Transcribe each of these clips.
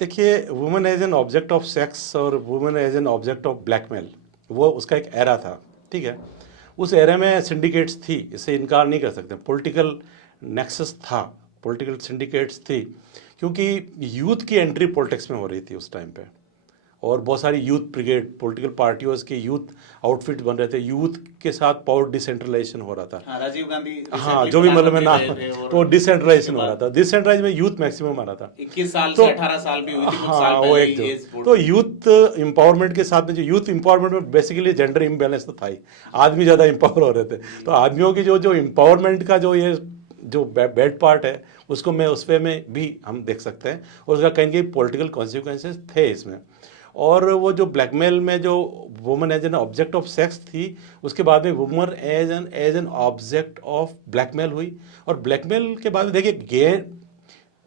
देखिए, women as an object of sex और women as an object of blackmail, वो उसका एक एरा था। ठीक है, उस एरा में सिंडिकेट्स थी, इससे इनकार नहीं कर सकते। पॉलिटिकल नेक्सस था, पॉलिटिकल सिंडिकेट्स थी, क्योंकि यूथ की एंट्री पॉलिटिक्स में हो रही थी उस टाइम पे। और बहुत सारी यूथ ब्रिगेड, पॉलिटिकल पार्टियों के यूथ आउटफिट बन रहे थे, यूथ के साथ पावर डिसेंट्रलाइजेशन हो रहा था। हाँ, राजीव गांधी हाँ, recently जो भी मतलब है ना, प्रधानमंत्री रहे थे और तो डिसेंट्रलाइजेशन उसके हो रहा बाद था। डिसेंट्रलाइज में यूथ मैक्सिमम आ रहा था। 21 साल तो से 18 साल भी हुई थी कुछ साल हाँ, वो पहले एक जो ये वोट। तो यूथ एम्पावरमेंट के साथ में, जो यूथ एम्पावरमेंट में बेसिकली जेंडर इम्बैलेंस तो था ही, आदमी ज़्यादा एम्पावर हो रहे थे। तो आदमियों की जो जो एम्पावरमेंट का जो ये जो बैड पार्ट है, उसको मैं उस पे में भी हम देख सकते हैं, और उसका कहीं कहीं पॉलिटिकल कॉन्सिक्वेंसेस थे इसमें। और वो जो ब्लैकमेल में जो woman as an object of sex थी, उसके बाद में woman as an object of blackmail हुई। और ब्लैकमेल के बाद में देखिए, गेन,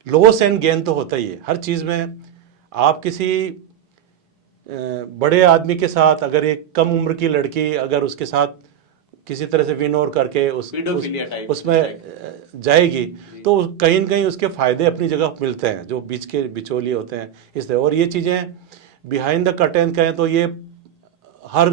लॉस एंड गेन तो होता ही है हर चीज़ में। आप किसी बड़े आदमी के साथ, अगर एक कम उम्र की लड़की अगर उसके साथ किसी तरह से विन ओवर करके Pedophilia type उसमें जाएगी, तो कहीं न कहीं उसके फायदे अपनी जगह मिलते हैं, जो बीच के बिचौलिए होते हैं इस तरह। और ये चीज़ें बिहाइंड द कर्टेन कहें तो ये हर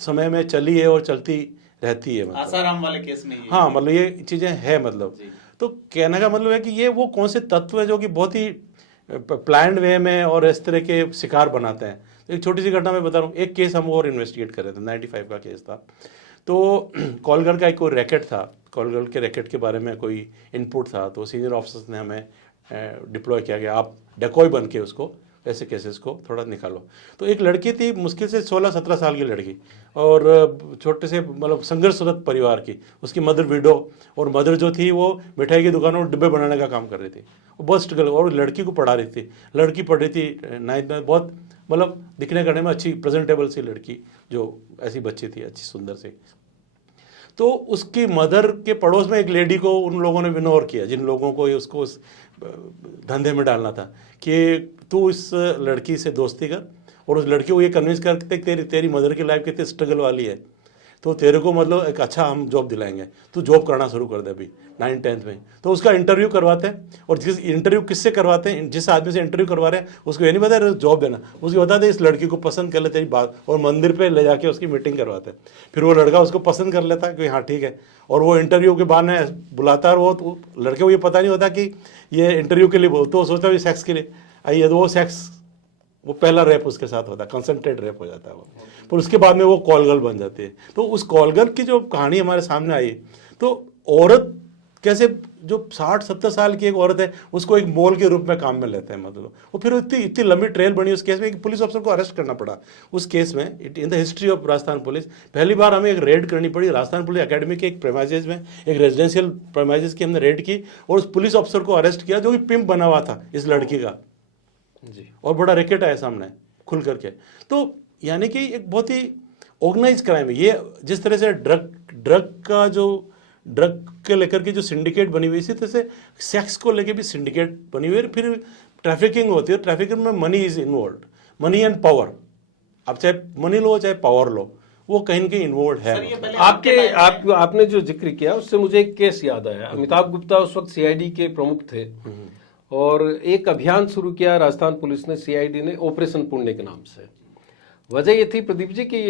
समय में चली है और चलती रहती है, मतलब आसाराम वाले केस में ये हाँ, मतलब ये चीज़ें हैं, मतलब। जी। तो कहने का मतलब है कि ये वो कौन से तत्व है जो कि बहुत ही प्लान्ड वे में और इस तरह के शिकार बनाते हैं। तो एक छोटी सी घटना मैं बता रहा हूँ। एक केस हम और इन्वेस्टिगेट कर रहे थे, 95 का केस था। तो कॉलगढ़ का एक कोई रैकेट था, कॉलगढ़ के रैकेट के बारे में कोई इनपुट था, तो सीनियर ऑफिसर्स ने हमें डिप्लॉय किया गया, आप डेकोय बन के उसको, ऐसे केसेस को थोड़ा निकालो। तो एक लड़की थी, मुश्किल से 16-17 साल की लड़की, और छोटे से मतलब संघर्षरत परिवार की, उसकी मदर विडो, और मदर जो थी वो मिठाई की दुकानों में डिब्बे बनाने का काम कर रही थी। वो बहुत स्ट्रगल, और लड़की को पढ़ा रही थी। लड़की पढ़ रही थी 9th में, बहुत मतलब दिखने करने में अच्छी प्रेजेंटेबल सी लड़की, जो ऐसी बच्ची थी, अच्छी सुंदर सी। तो उसकी मदर के पड़ोस में एक लेडी को उन लोगों ने विनोर किया, जिन लोगों को उसको उस धंधे में डालना था, कि तू इस लड़की से दोस्ती कर, और उस लड़की को ये कन्विंस करते तेरी तेरी मदर की लाइफ कितनी स्ट्रगल वाली है, तो तेरे को मतलब एक अच्छा हम जॉब दिलाएंगे, तू जॉब करना शुरू कर दे अभी 9th-10th में। तो उसका इंटरव्यू करवाते हैं, और जिस इंटरव्यू किससे करवाते हैं, जिस आदमी से इंटरव्यू करवा रहे हैं उसको ये नहीं पता जॉब देना, उसको बताते इस लड़की को पसंद कर ले तेरी बात, और मंदिर पे ले जाके उसकी मीटिंग करवाते हैं। फिर वो लड़का उसको पसंद कर लेता है कि हाँ ठीक है, और वो इंटरव्यू के बाद में बुलाता है, और वो तो लड़के को ये पता नहीं होता कि ये इंटरव्यू के लिए, तो वो सोचता है सेक्स के लिए आई है, तो वो सेक्स, वो पहला रैप उसके साथ होता है, कंसंट्रेट रैप हो जाता है वो। पर उसके बाद में वो कॉल गर्ल बन जाती है। तो उस कॉल गर्ल की जो कहानी हमारे सामने आई, तो औरत कैसे, जो 60-70 साल की एक औरत है, उसको एक मोल के रूप में काम में लेते हैं, मतलब। वो फिर इतनी इतनी लंबी ट्रेल बनी उस केस में, एक पुलिस ऑफिसर को अरेस्ट करना पड़ा उस केस में। In the history of Rajasthan police पहली बार हमें एक रेड करनी पड़ी राजस्थान पुलिस अकेडमी के एक प्रेमाइजेज में, एक रेजिडेंशियल प्रेमाइजेज की हमने रेड की, और उस पुलिस ऑफिसर को अरेस्ट किया जो कि पिम्प बना हुआ था इस लड़की का जी, और बड़ा रैकेट आया सामने खुल करके। तो यानी कि एक बहुत ही ऑर्गेनाइज क्राइम है ये। जिस तरह से ड्रग के लेकर के जो सिंडिकेट बनी हुई, इसी तरह से सेक्स को लेकर भी सिंडिकेट बनी हुई है। फिर ट्रैफिकिंग होती है, ट्रैफिकिंग में money is involve, money and power. आप चाहे मनी लो चाहे पावर लो, वो कहीं ना कहीं इन्वॉल्व है। सर, ये पहले आपने जो जिक्र किया उससे मुझे एक केस याद आया। अमिताभ गुप्ता उस वक्त सीआईडी के प्रमुख थे, और एक अभियान शुरू किया राजस्थान पुलिस ने, सीआईडी ने, ऑपरेशन पुण्य के नाम से। वजह ये थी प्रदीप जी कि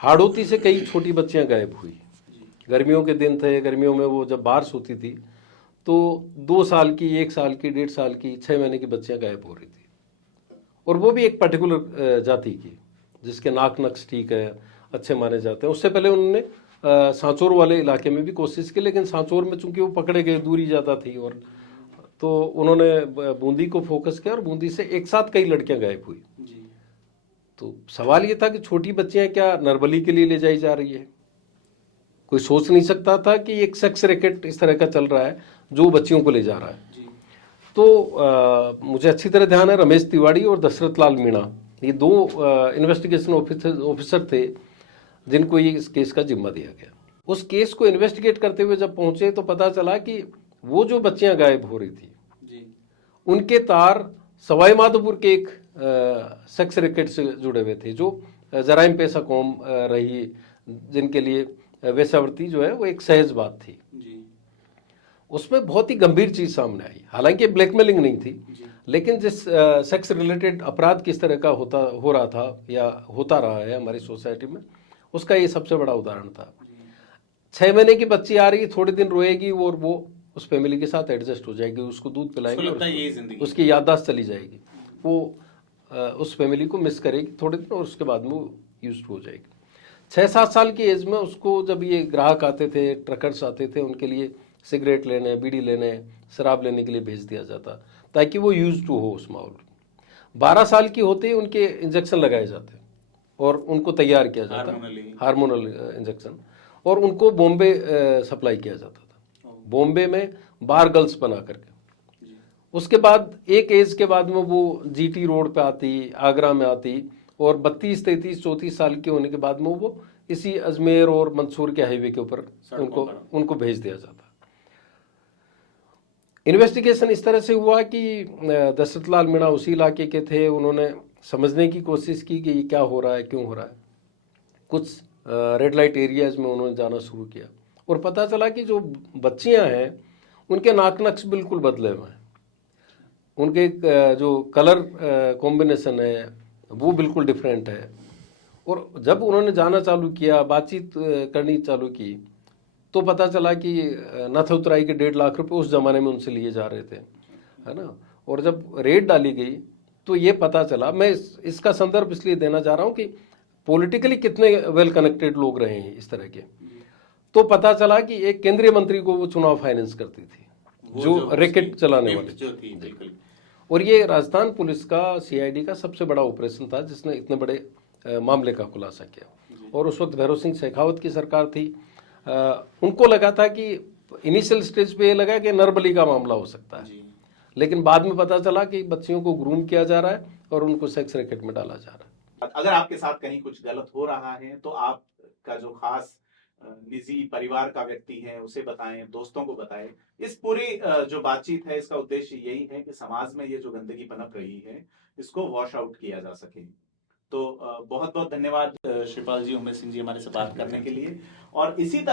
हाड़ौती से कई छोटी बच्चियां गायब हुई। गर्मियों के दिन थे, गर्मियों में वो जब बारिश होती थी तो 2 साल की, 1 साल की, 1.5 साल की, 6 महीने की बच्चियां गायब हो रही थी, और वो भी एक पर्टिकुलर जाति की, जिसके नाक नक्श ठीक है, अच्छे माने जाते हैं। उससे पहले उन्होंने सांचौर वाले इलाके में भी कोशिश की, लेकिन सांचौर में चूंकि वो पकड़े गए, दूरी ज़्यादा थी, और तो उन्होंने बूंदी को फोकस किया, और बूंदी से एक साथ कई लड़कियां गायब हुई। तो सवाल ये था कि छोटी बच्चियां क्या नरबली के लिए ले जाई जा रही है? कोई सोच नहीं सकता था कि एक सेक्स रैकेट इस तरह का चल रहा है जो बच्चियों को ले जा रहा है। तो मुझे अच्छी तरह ध्यान है, रमेश तिवारी और दशरथ लाल मीणा, ये 2 इन्वेस्टिगेशन ऑफिसर थे जिनको ये इस केस का जिम्मा दिया गया। उस केस को इन्वेस्टिगेट करते हुए जब पहुंचे तो पता चला कि वो जो बच्चियां गायब हो रही थी उनके तार सवाई माधोपुर के एक सेक्स रैकेट से जुड़े हुए थे, जो जराइम पेशा कौम रही, जिनके लिए वेश्यावृत्ति जो है वो एक सहज बात थी। उसमें बहुत ही गंभीर चीज सामने आई। हालांकि ब्लैकमेलिंग नहीं थी, लेकिन जिस सेक्स रिलेटेड अपराध किस तरह का हो रहा था या होता रहा है हमारी सोसाइटी में, उसका ये सबसे बड़ा उदाहरण था। 6 महीने की बच्ची आ रही, थोड़े दिन रोएगी और वो उस फैमिली के साथ एडजस्ट हो जाएगी, उसको दूध पिलाएंगे लगता है और यही जिंदगी। उसकी याददाश्त चली जाएगी, वो उस फैमिली को मिस करेगी थोड़े दिन और उसके बाद में वो यूज्ड हो जाएगी। 6-7 साल की एज में उसको जब ये ग्राहक आते थे, ट्रकर्स आते थे, उनके लिए सिगरेट लेने, बीड़ी लेने, शराब लेने के लिए भेज दिया जाता ताकि वो यूज टू हो उस माहौल में। 12 साल की होते ही उनके इंजेक्शन लगाए जाते और उनको तैयार किया जाता, हार्मोनल इंजेक्शन, और उनको बॉम्बे सप्लाई किया जाता था, बॉम्बे में बार गर्ल्स बना करके। उसके बाद एक एज के बाद में वो जीटी रोड पे आती, आगरा में आती, और 32, 33, 34 साल के होने के बाद में वो इसी अजमेर और मंसूर के हाईवे के ऊपर उनको भेज दिया जाता। इन्वेस्टिगेशन इस तरह से हुआ कि दशरथ लाल मीणा उसी इलाके के थे, उन्होंने समझने की कोशिश की कि ये क्या हो रहा है, क्यों हो रहा है। कुछ रेड लाइट एरियाज में उन्होंने जाना शुरू किया और पता चला कि जो बच्चियां हैं उनके नाक नक्श बिल्कुल बदले हुए हैं, उनके जो कलर कॉम्बिनेशन है वो बिल्कुल डिफरेंट है। और जब उन्होंने जाना चालू किया, बातचीत करनी चालू की, तो पता चला कि नथउतराई के 1.5 लाख रुपए उस जमाने में उनसे लिए जा रहे थे, है ना। और जब रेड डाली गई तो ये पता चला, मैं इसका संदर्भ इसलिए देना चाह रहा हूँ कि पॉलिटिकली कितने वेल कनेक्टेड लोग रहे हैं इस तरह के। तो पता चला कि एक केंद्रीय मंत्री को वो चुनाव फाइनेंस करती थी, जो रैकेट चलाने वाली जो थी, बिल्कुल। और ये राजस्थान पुलिस का, सीआईडी का सबसे बड़ा ऑपरेशन था जिसने इतने बड़े मामले का खुलासा किया। और उस वक्त भैरव सिंह शेखावत की सरकार थी। उनको लगा था कि इनिशियल स्टेज पे ये लगा कि नरबली का मामला हो सकता है, लेकिन बाद में पता चला कि बच्चियों को ग्रूम किया जा रहा है और उनको सेक्स रैकेट में डाला जा रहा है। अगर आपके साथ कहीं कुछ गलत हो रहा है तो आपका जो खास निजी परिवार का व्यक्ति है उसे बताएं, दोस्तों को बताएं। इस पूरी जो बातचीत है इसका उद्देश्य यही है कि समाज में ये जो गंदगी पनप रही है इसको वॉश आउट किया जा सके। तो बहुत बहुत धन्यवाद श्रीपाल जी, उमेश सिंह जी हमारे से बात करने के लिए। और इसी तरह